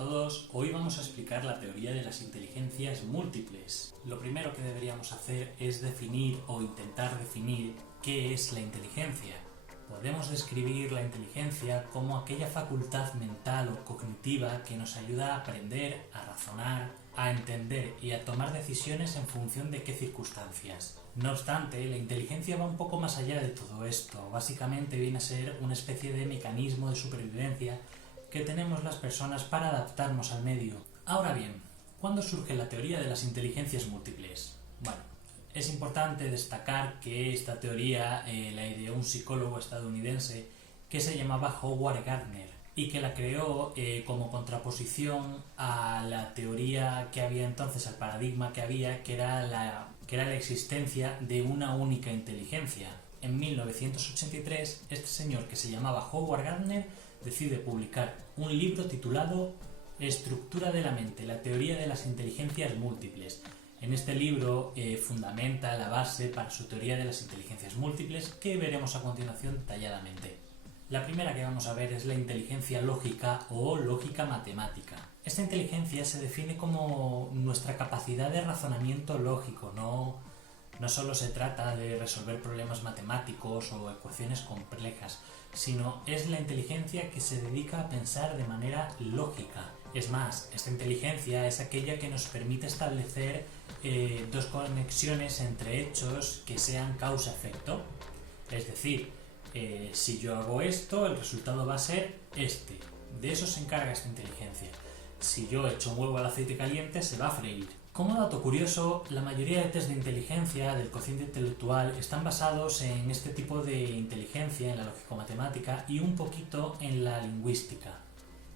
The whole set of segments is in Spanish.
todos, hoy vamos a explicar la teoría de las inteligencias múltiples. Lo primero que deberíamos hacer es definir o intentar definir qué es la inteligencia. Podemos describir la inteligencia como aquella facultad mental o cognitiva que nos ayuda a aprender, a razonar, a entender y a tomar decisiones en función de qué circunstancias. No obstante, la inteligencia va un poco más allá de todo esto. Básicamente viene a ser una especie de mecanismo de supervivencia que tenemos las personas para adaptarnos al medio. Ahora bien, ¿cuándo surge la teoría de las inteligencias múltiples? Bueno, es importante destacar que esta teoría la ideó un psicólogo estadounidense que se llamaba Howard Gardner y que la creó como contraposición a la teoría que había entonces, al paradigma que había, que era la existencia de una única inteligencia. En 1983, este señor, que se llamaba Howard Gardner, decide publicar un libro titulado Estructura de la mente, la teoría de las inteligencias múltiples. En este libro fundamenta la base para su teoría de las inteligencias múltiples, que veremos a continuación detalladamente. La primera que vamos a ver es la inteligencia lógica o lógica matemática. Esta inteligencia se define como nuestra capacidad de razonamiento lógico. No solo se trata de resolver problemas matemáticos o ecuaciones complejas, sino es la inteligencia que se dedica a pensar de manera lógica. Es más, esta inteligencia es aquella que nos permite establecer dos conexiones entre hechos que sean causa-efecto. Es decir, si yo hago esto, el resultado va a ser este. De eso se encarga esta inteligencia. Si yo echo un huevo al aceite caliente, se va a freír. Como dato curioso, la mayoría de test de inteligencia del cociente intelectual están basados en este tipo de inteligencia, en la lógico-matemática y un poquito en la lingüística.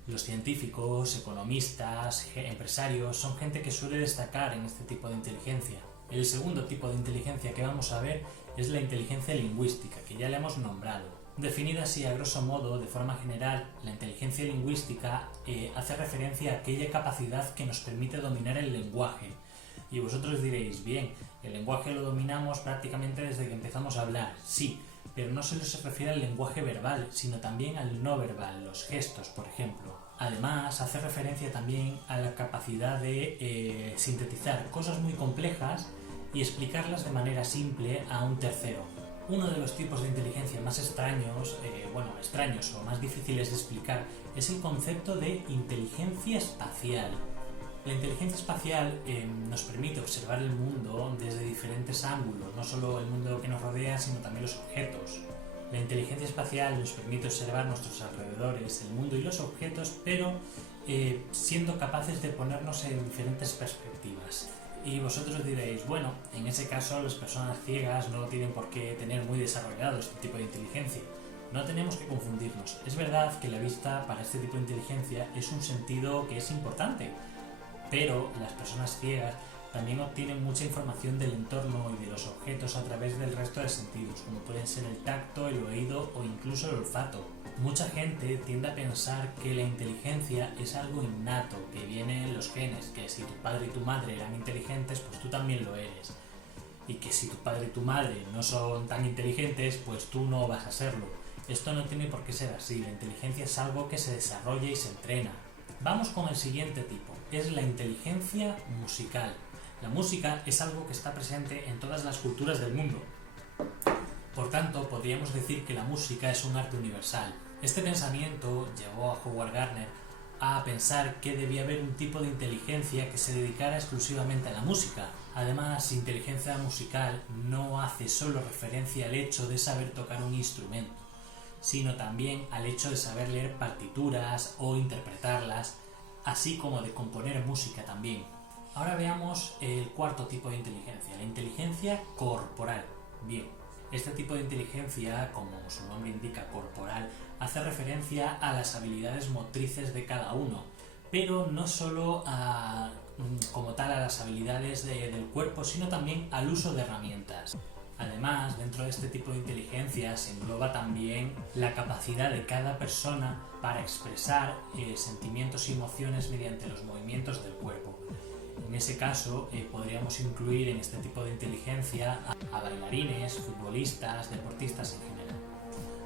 Los científicos, economistas, empresarios son gente que suele destacar en este tipo de inteligencia. El segundo tipo de inteligencia que vamos a ver es la inteligencia lingüística, que ya la hemos nombrado. Definida así a grosso modo, de forma general, la inteligencia lingüística hace referencia a aquella capacidad que nos permite dominar el lenguaje. Y vosotros diréis, bien, el lenguaje lo dominamos prácticamente desde que empezamos a hablar. Sí, pero no solo se refiere al lenguaje verbal, sino también al no verbal, los gestos, por ejemplo. Además, hace referencia también a la capacidad de sintetizar cosas muy complejas y explicarlas de manera simple a un tercero. Uno de los tipos de inteligencia más extraños o más difíciles de explicar es el concepto de inteligencia espacial. La inteligencia espacial nos permite observar el mundo desde diferentes ángulos, no solo el mundo que nos rodea, sino también los objetos. La inteligencia espacial nos permite observar nuestros alrededores, el mundo y los objetos, pero siendo capaces de ponernos en diferentes perspectivas. Y vosotros diréis, bueno, en ese caso las personas ciegas no tienen por qué tener muy desarrollado este tipo de inteligencia. No tenemos que confundirnos. Es verdad que la vista para este tipo de inteligencia es un sentido que es importante, pero las personas ciegas también obtienen mucha información del entorno y de los objetos a través del resto de sentidos, como pueden ser el tacto, el oído o incluso el olfato. Mucha gente tiende a pensar que la inteligencia es algo innato, que viene en los genes, que si tu padre y tu madre eran inteligentes, pues tú también lo eres. Y que si tu padre y tu madre no son tan inteligentes, pues tú no vas a serlo. Esto no tiene por qué ser así, la inteligencia es algo que se desarrolla y se entrena. Vamos con el siguiente tipo, es la inteligencia musical. La música es algo que está presente en todas las culturas del mundo. Por tanto, podríamos decir que la música es un arte universal. Este pensamiento llevó a Howard Gardner a pensar que debía haber un tipo de inteligencia que se dedicara exclusivamente a la música. Además, inteligencia musical no hace solo referencia al hecho de saber tocar un instrumento, sino también al hecho de saber leer partituras o interpretarlas, así como de componer música también. Ahora veamos el cuarto tipo de inteligencia, la inteligencia corporal. Bien, este tipo de inteligencia, como su nombre indica, corporal, hace referencia a las habilidades motrices de cada uno, pero no solo como tal a las habilidades del cuerpo, sino también al uso de herramientas. Además, dentro de este tipo de inteligencia se engloba también la capacidad de cada persona para expresar sentimientos y emociones mediante los movimientos del cuerpo. En ese caso, podríamos incluir en este tipo de inteligencia a bailarines, futbolistas, deportistas en general.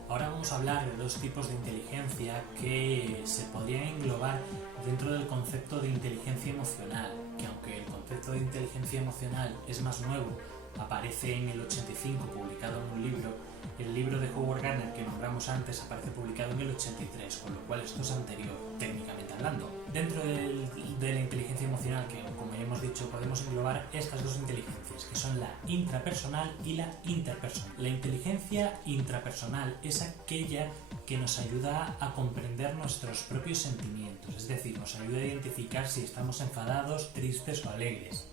Ahora vamos a hablar de dos tipos de inteligencia que se podrían englobar dentro del concepto de inteligencia emocional, que aunque el concepto de inteligencia emocional es más nuevo, aparece en el 85 publicado en un libro, el libro de Howard Gardner que nombramos antes aparece publicado en el 83, con lo cual esto es anterior, técnicamente hablando. Dentro de la inteligencia emocional, que como ya hemos dicho, podemos englobar estas dos inteligencias, que son la intrapersonal y la interpersonal. La inteligencia intrapersonal es aquella que nos ayuda a comprender nuestros propios sentimientos, es decir, nos ayuda a identificar si estamos enfadados, tristes o alegres.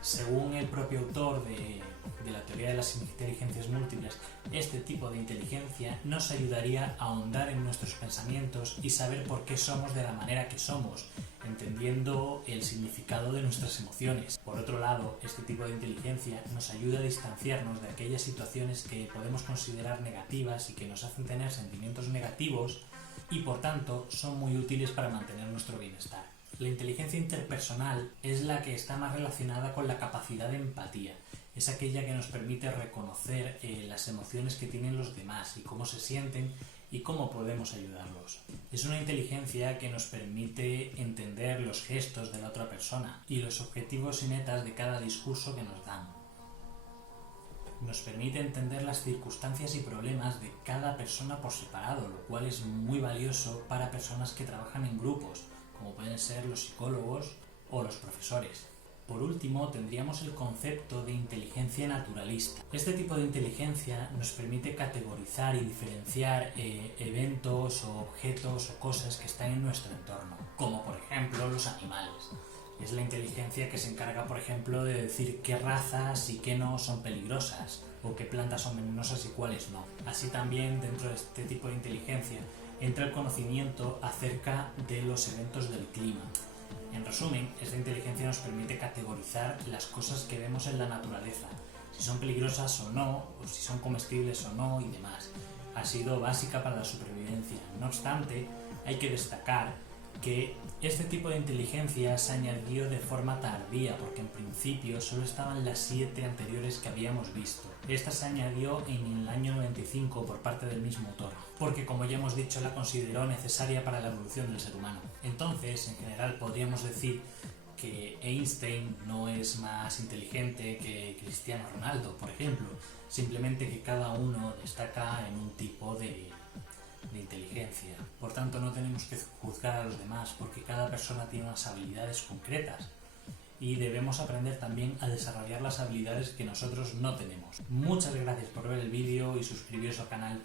Según el propio autor de la teoría de las inteligencias múltiples, este tipo de inteligencia nos ayudaría a ahondar en nuestros pensamientos y saber por qué somos de la manera que somos, entendiendo el significado de nuestras emociones. Por otro lado, este tipo de inteligencia nos ayuda a distanciarnos de aquellas situaciones que podemos considerar negativas y que nos hacen tener sentimientos negativos y por tanto son muy útiles para mantener nuestro bienestar. La inteligencia interpersonal es la que está más relacionada con la capacidad de empatía. Es aquella que nos permite reconocer las emociones que tienen los demás y cómo se sienten y cómo podemos ayudarlos. Es una inteligencia que nos permite entender los gestos de la otra persona y los objetivos y metas de cada discurso que nos dan. Nos permite entender las circunstancias y problemas de cada persona por separado, lo cual es muy valioso para personas que trabajan en grupos, como pueden ser los psicólogos o los profesores. Por último, tendríamos el concepto de inteligencia naturalista. Este tipo de inteligencia nos permite categorizar y diferenciar eventos o objetos o cosas que están en nuestro entorno, como por ejemplo los animales. Es la inteligencia que se encarga, por ejemplo, de decir qué razas y qué no son peligrosas, o qué plantas son venenosas y cuáles no. Así también, dentro de este tipo de inteligencia, entra el conocimiento acerca de los eventos del clima. En resumen, esta inteligencia nos permite categorizar las cosas que vemos en la naturaleza, si son peligrosas o no, o si son comestibles o no y demás. Ha sido básica para la supervivencia. No obstante, hay que destacar que este tipo de inteligencia se añadió de forma tardía, porque en principio solo estaban las 7 anteriores que habíamos visto. Esta se añadió en el año 95 por parte del mismo autor, porque como ya hemos dicho, la consideró necesaria para la evolución del ser humano. Entonces, en general, podríamos decir que Einstein no es más inteligente que Cristiano Ronaldo, por ejemplo, simplemente que cada uno destaca en un tipo de inteligencia. Por tanto, no tenemos que juzgar a los demás porque cada persona tiene unas habilidades concretas y debemos aprender también a desarrollar las habilidades que nosotros no tenemos. Muchas gracias por ver el vídeo y suscribiros al canal.